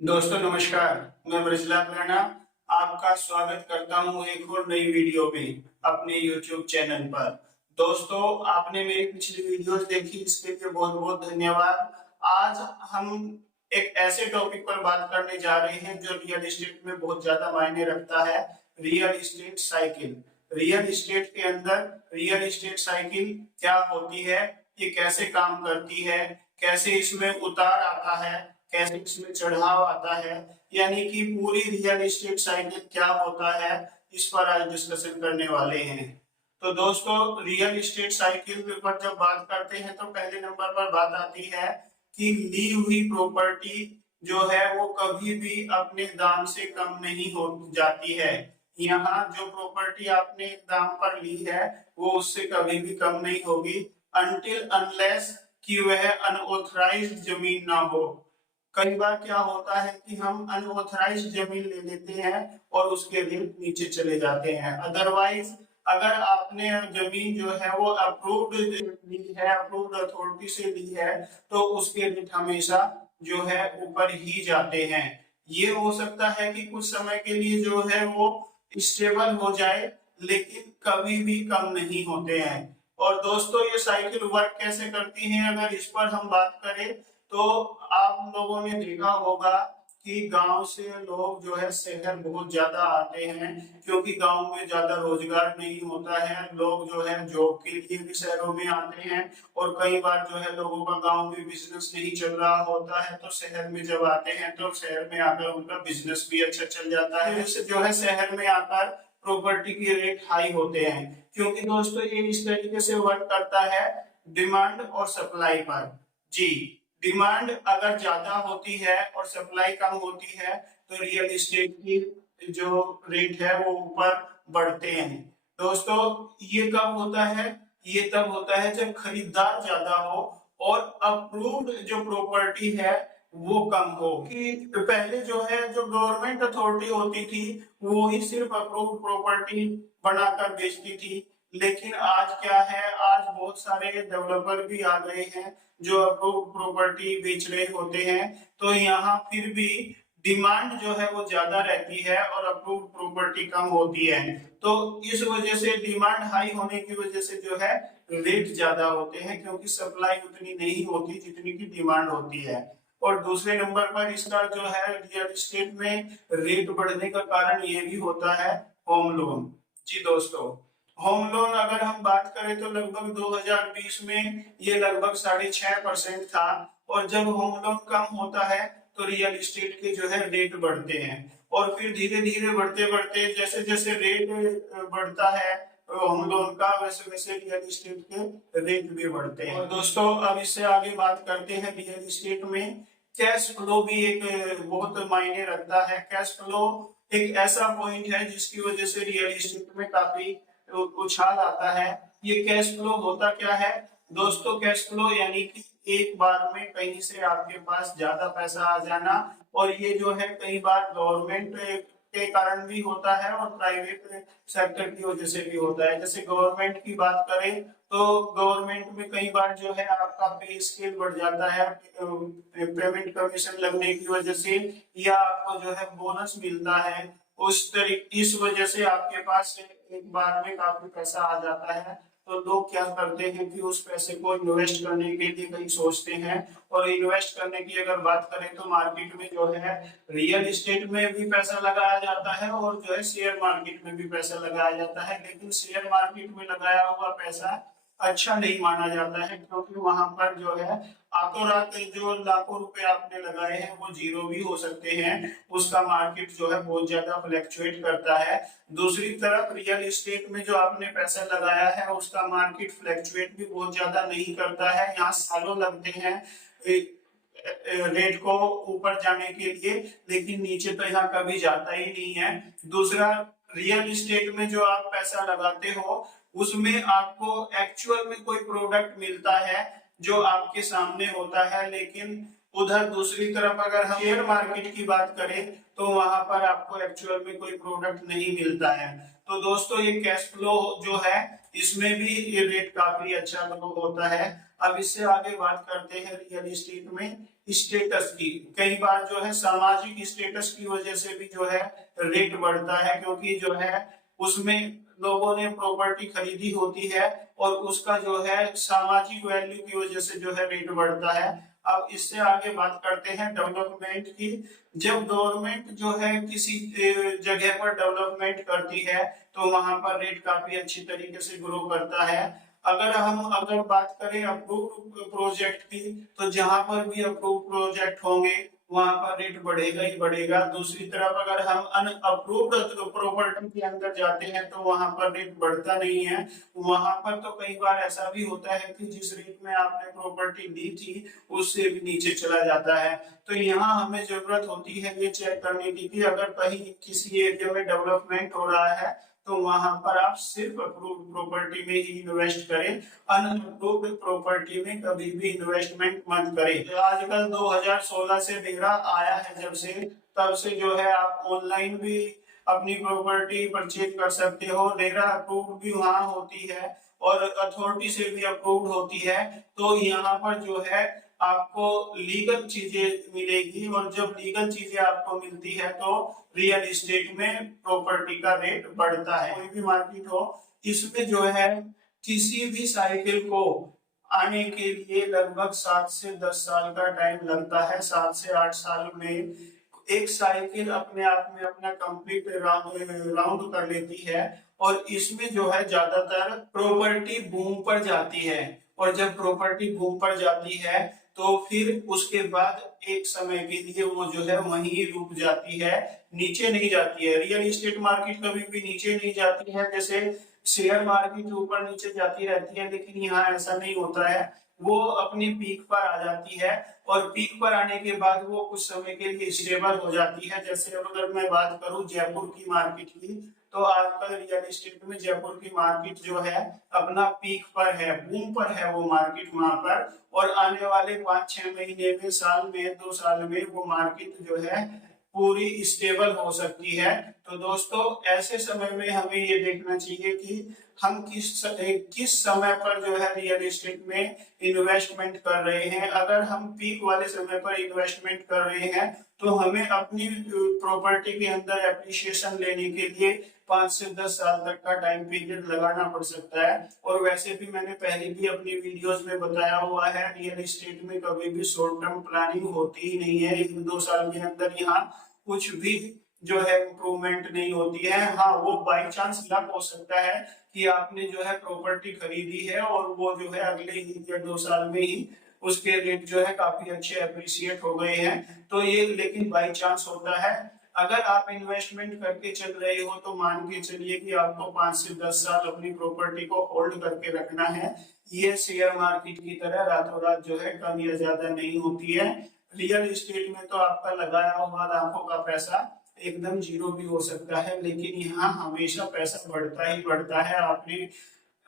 दोस्तों नमस्कार। मैं ब्रजलाल राणा आपका स्वागत करता हूं एक और नई वीडियो में अपने YouTube चैनल पर। दोस्तों आपने मेरी पिछली वीडियोस देखी, इसके लिए बहुत बहुत धन्यवाद। आज हम एक ऐसे टॉपिक पर बात करने जा रहे हैं जो रियल एस्टेट में बहुत ज्यादा मायने रखता है, real estate cycle. Real estate के अंदर रियल एस्टेट साइकिल क्या होती है, ये कैसे काम करती है, कैसे इसमें उतार आता है, कैसे इसमें चढ़ाव आता है, यानी कि पूरी रियल एस्टेट साइकिल क्या होता है, इस पर आज डिस्कशन करने वाले हैं। तो दोस्तों रियल एस्टेट साइकिल पर जब बात करते हैं तो पहले नंबर पर बात आती है कि ली हुई प्रॉपर्टी जो है वो कभी भी अपने दाम से कम नहीं हो जाती है। यहाँ जो प्रॉपर्टी आपने दाम पर ली है वो उससे कभी भी कम नहीं होगी, अनटिल अनलेस कि वह अनऑथराइज्ड जमीन ना हो। कई बार क्या होता है कि हम अनऑथराइज जमीन ले लेते हैं और उसके रेट नीचे चले जाते हैं। अदरवाइज अगर आपने जमीन जो है वो अप्रूव्ड ली है, अप्रूव्ड अथॉरिटी से ली है, तो उसके रेट हमेशा जो है ऊपर ही जाते हैं। ये हो सकता है कि कुछ समय के लिए जो है वो स्टेबल हो जाए, लेकिन कभी भी कम नहीं होते हैं। और दोस्तों ये साइकिल वर्क कैसे करती है, अगर इस पर हम बात करें तो आप लोगों ने देखा होगा कि गांव से लोग जो है शहर बहुत ज्यादा आते हैं, क्योंकि गांव में ज्यादा रोजगार नहीं होता है। लोग जो है जॉब के लिए भी शहरों में आते हैं, और कई बार जो है लोगों का गांव में बिजनेस नहीं चल रहा होता है, तो शहर में जब आते हैं तो शहर में आकर उनका बिजनेस भी अच्छा चल जाता है। इससे जो है शहर में आकर प्रॉपर्टी के रेट हाई होते हैं, क्योंकि दोस्तों ये इस तरीके से वर्क करता है डिमांड और सप्लाई पर। जी, डिमांड अगर ज्यादा होती है और सप्लाई कम होती है तो रियल एस्टेट की जो रेट है वो ऊपर बढ़ते हैं। दोस्तों ये कब होता है, ये तब होता है जब खरीदार ज्यादा हो और अप्रूव्ड जो प्रॉपर्टी है वो कम हो। कि पहले जो है जो गवर्नमेंट अथॉरिटी होती थी वो ही सिर्फ अप्रूव्ड प्रॉपर्टी बनाकर बेचती थी, लेकिन आज क्या है, आज बहुत सारे डेवलपर भी आ गए हैं जो अप्रूव्ड प्रॉपर्टी बेच रहे होते हैं। तो यहाँ फिर भी डिमांड जो है वो ज्यादा रहती है और अप्रूव्ड प्रॉपर्टी कम होती है। तो इस वजह से डिमांड हाई होने की वजह से जो है रेट ज्यादा होते हैं, क्योंकि सप्लाई उतनी नहीं होती जितनी की डिमांड होती है। और दूसरे नंबर पर इसका जो है रियल एस्टेट में रेट बढ़ने का कारण ये भी होता है होम लोन। जी दोस्तों, होम लोन अगर हम बात करें तो लगभग 2020 में ये लगभग 6.5% था, और जब होम लोन कम होता है तो रियल एस्टेट के जो है रेट बढ़ते हैं, और फिर धीरे धीरे बढ़ते बढ़ते जैसे जैसे रेट बढ़ता है होम लोन का, वैसे वैसे रियल एस्टेट के रेट भी बढ़ते हैं। और दोस्तों अब इससे आगे बात करते हैं, रियल एस्टेट में कैश फ्लो भी एक बहुत मायने रखता है। कैश फ्लो एक ऐसा पॉइंट है जिसकी वजह से रियल एस्टेट में काफी उछाल आता है। ये कैश फ्लो होता क्या है दोस्तों, कैश फ्लो यानी कि एक बार में कहीं से आपके पास ज्यादा पैसा आ जाना, और ये जो है कई बार गवर्नमेंट के कारण भी होता है और प्राइवेट सेक्टर की वजह से भी होता है। जैसे गवर्नमेंट की बात करें तो गवर्नमेंट में कई बार जो है आपका पे स्केल बढ़ जाता है पेमेंट कमीशन लगने की वजह से, या आपको जो है बोनस मिलता है उस तरीके, इस वजह से आपके पास एक बार में काफी पैसा आ जाता है। तो लोग क्या करते हैं कि उस पैसे को इन्वेस्ट करने के लिए कहीं सोचते हैं। और इन्वेस्ट करने की अगर बात करें तो मार्केट में जो है रियल एस्टेट में भी पैसा लगाया जाता है और जो है शेयर मार्केट में भी पैसा लगाया जाता है, लेकिन शेयर मार्केट में लगाया हुआ पैसा अच्छा नहीं माना जाता है, क्योंकि वहां पर जो है रातों रात जो लाखों रुपए आपने लगाए हैं वो जीरो भी हो सकते हैं। उसका मार्केट जो है बहुत ज्यादा फ्लैक्चुएट करता है। दूसरी तरफ रियल एस्टेट में जो आपने पैसा लगाया है उसका मार्केट फ्लैक्चुएट भी बहुत ज्यादा नहीं करता है। यहाँ सालों लगते हैं रेट को ऊपर जाने के लिए, लेकिन नीचे तो यहाँ कभी जाता ही नहीं है। दूसरा, रियल एस्टेट में जो आप पैसा लगाते हो उसमें आपको एक्चुअल में कोई प्रोडक्ट मिलता है जो आपके सामने होता है, लेकिन उधर दूसरी तरफ अगर हम शेयर मार्केट की बात करें तो वहां पर आपको एक्चुअल में कोई प्रोडक्ट नहीं मिलता है। तो दोस्तों ये कैश फ्लो जो है इसमें भी ये रेट काफी अच्छा ग्रो होता है। अब इससे आगे बात करते हैं रियल एस्टेट में स्टेटस की। कई बार जो है सामाजिक स्टेटस की वजह से भी जो है रेट बढ़ता है, क्योंकि जो है उसमें लोगों ने प्रॉपर्टी खरीदी होती है और उसका जो है सामाजिक वैल्यू की वजह से जो है रेट बढ़ता है। अब इससे आगे बात करते हैं डेवलपमेंट की। जब गवर्नमेंट जो है किसी जगह पर डेवलपमेंट करती है तो वहां पर रेट काफी अच्छी तरीके से ग्रो करता है। अगर बात करें अप्रूव प्रोजेक्ट की, तो जहां पर भी अप्रूव प्रोजेक्ट होंगे वहां पर रेट बढ़ेगा ही बढ़ेगा। दूसरी तरफ अगर हम अनअप्रूव्ड प्रॉपर्टी के अंदर जाते हैं तो वहां पर रेट बढ़ता नहीं है। वहां पर तो कई बार ऐसा भी होता है कि जिस रेट में आपने प्रॉपर्टी ली थी उससे भी नीचे चला जाता है। तो यहाँ हमें जरूरत होती है ये चेक करने की कि अगर कहीं किसी एरिया में डेवलपमेंट हो रहा है तो वहां पर आप सिर्फ अप्रूव्ड प्रॉपर्टी में ही इन्वेस्ट करें, अनअप्रूव्ड प्रॉपर्टी में कभी भी इन्वेस्टमेंट मत करें। आजकल 2016 से रेरा आया है जब से, तब से जो है आप ऑनलाइन भी अपनी प्रॉपर्टी परचेज कर सकते हो। रेरा अप्रूव्ड भी वहां होती है और अथॉरिटी से भी अप्रूव्ड होती है। तो यहाँ पर जो है आपको लीगल चीजें मिलेगी, और जब लीगल चीजें आपको मिलती है तो रियल एस्टेट में प्रॉपर्टी का रेट बढ़ता है। कोई भी मार्केट हो, इसमें जो है किसी भी साइकिल को आने के लिए लगभग 7 से 10 साल का टाइम लगता है। 7 से 8 साल में एक साइकिल अपने आप में अपना कंप्लीट राउंड कर लेती है, और इसमें जो है ज्यादातर प्रॉपर्टी बूम पर जाती है। और जब प्रॉपर्टी बूम पर जाती है तो फिर उसके बाद एक समय के लिए वो जो है वहीं रुक जाती है, नीचे नहीं जाती है। रियल एस्टेट मार्केट कभी भी नीचे नहीं जाती है, जैसे शेयर मार्केट ऊपर नीचे जाती रहती है, लेकिन यहाँ ऐसा नहीं होता है। वो अपनी पीक पर आ जाती है और पीक पर आने के बाद वो कुछ समय के लिए स्टेबल हो जाती है। जैसे अब अगर मैं बात करूं जयपुर की मार्केट की, तो आजकल रियल एस्टेट में जयपुर की मार्केट जो है अपना पीक पर है, बूम पर है वो मार्केट वहां पर। और आने वाले 5-6 महीने में, साल में, 2 साल में वो मार्केट जो है पूरी स्टेबल हो सकती है। तो दोस्तों ऐसे समय में हमें ये देखना चाहिए कि हम किस समय पर जो है रियल एस्टेट में इन्वेस्टमेंट कर रहे हैं। अगर हम पीक वाले समय पर इन्वेस्टमेंट कर रहे हैं तो हमें अपनी प्रॉपर्टी के अंदर एप्रिसिएशन लेने के लिए 5 से 10 साल तक का टाइम पीरियड लगाना पड़ सकता है। और वैसे भी मैंने पहले भी अपनी वीडियोस में बताया हुआ है, रियल एस्टेट में कभी भी शॉर्ट टर्म प्लानिंग होती ही नहीं है। 1-2 साल के अंदर यहाँ कुछ भी जो है इम्प्रूवमेंट नहीं होती है। हाँ, वो बाई चांस लक हो सकता है कि आपने जो है प्रॉपर्टी खरीदी है और वो जो है अगले 1 या 2 साल में ही उसके रेट जो है काफी अच्छे अप्रिशिएट हो गए हैं। तो ये लेकिन बाई चांस होता है। अगर आप इन्वेस्टमेंट करके चल रहे हो तो मान के चलिए कि आपको 5 से 10 साल अपनी प्रॉपर्टी को होल्ड करके रखना है। ये शेयर मार्केट की तरह रातों रात जो है कम या ज्यादा नहीं होती है। रियल एस्टेट में तो आपका लगाया हुआ लाखों का पैसा एकदम जीरो भी हो सकता है, लेकिन यहाँ हमेशा पैसा बढ़ता ही बढ़ता है।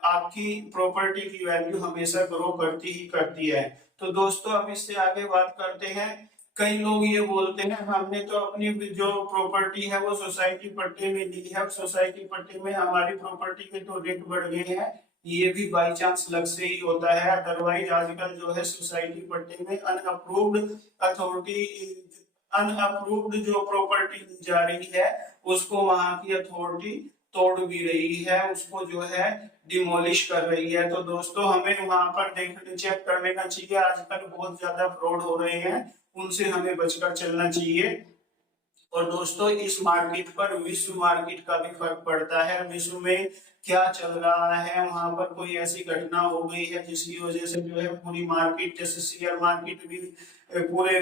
आपकी प्रॉपर्टी की वैल्यू हमेशा ग्रो करती ही करती है। तो दोस्तों अब इससे आगे बात करते हैं। कई लोग ये बोलते हैं हमने तो अपनी जो प्रॉपर्टी है वो सोसाइटी पट्टे में ली है, सोसाइटी पट्टे में हमारी प्रॉपर्टी के तो रेट बढ़ गए हैं। ये भी बाई चांस लक से ही होता है। अदरवाइज आजकल जो है सोसाइटी पट्टे में अनअप्रूव्ड जो प्रॉपर्टी ली जा रही है उसको वहां की अथॉरिटी तोड़ भी रही है, उसको जो है डिमोलिश कर रही है। तो दोस्तों हमें वहां पर देखने चेक कर लेना चाहिए। आजकल बहुत ज्यादा फ्रॉड हो रहे हैं, उनसे हमें बचकर चलना चाहिए। और दोस्तों इस मार्केट पर विश्व मार्केट का भी फर्क पड़ता है। विश्व में क्या चल रहा है, वहां पर कोई ऐसी घटना हो गई है जिसकी वजह से जो है पूरी मार्केट, जैसे शेयर मार्केट भी पूरे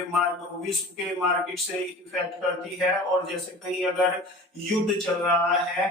विश्व के मार्केट से इफेक्ट करती है। और जैसे कहीं अगर युद्ध चल रहा है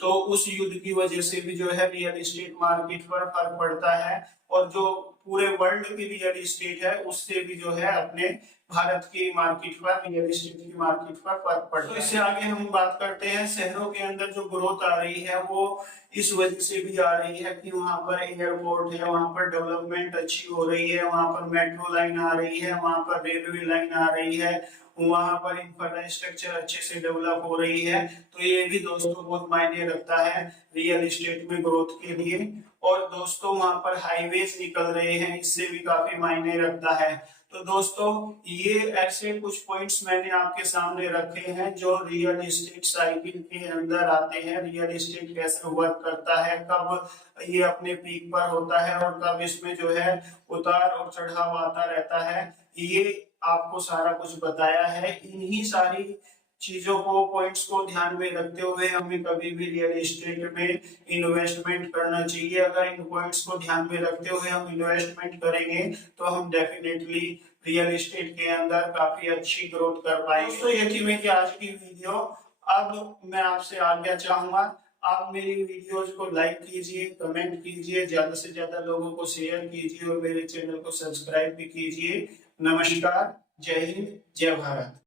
तो उस युद्ध की वजह से भी जो है रियल एस्टेट मार्केट पर फर्क पड़ता है। और जो पूरे वर्ल्ड की रियल एस्टेट है उससे भी जो है अपने भारत की मार्केट पर, रियल एस्टेट की मार्केट पर फर्क पड़ता है। तो इससे आगे हम बात करते हैं शहरों के अंदर जो ग्रोथ आ रही है वो इस वजह से भी आ रही है कि वहां पर एयरपोर्ट है, वहां पर डेवलपमेंट अच्छी हो रही है, वहां पर मेट्रो लाइन आ रही है, वहां पर रेलवे लाइन आ रही है, वहां पर इंफ्रास्ट्रक्चर अच्छे से डेवलप हो रही है, तो ये भी दोस्तों बहुत मायने रखता है रियल एस्टेट में ग्रोथ के लिए। और दोस्तों वहां पर हाईवेज निकल रहे हैं, इससे भी काफी मायने रखता है। तो दोस्तों ये ऐसे कुछ पॉइंट्स मैंने आपके सामने रखे हैं जो रियल एस्टेट साइकिल के अंदर आते हैं। रियल एस्टेट कैसे वर्क करता है, कब ये अपने पीक पर होता है और कब इसमें जो है उतार और चढ़ाव आता रहता है, ये आपको सारा कुछ बताया है। इन्हीं सारी चीजों को, पॉइंट्स को ध्यान में रखते हुए हमें कभी भी रियल एस्टेट में इन्वेस्टमेंट करना चाहिए। अगर इन पॉइंट्स को ध्यान में रखते हुए हम इन्वेस्टमेंट करेंगे तो हम डेफिनेटली रियल एस्टेट के अंदर काफी अच्छी ग्रोथ कर पाएंगे। दोस्तों ये थी मेरी आज की वीडियो। अब मैं आपसे आज्ञा चाहूंगा, आप मेरी वीडियोस को लाइक कीजिए, कमेंट कीजिए, ज्यादा से ज्यादा लोगों को शेयर कीजिए और मेरे चैनल को सब्सक्राइब भी कीजिए। नमस्कार, जय हिंद, जय भारत।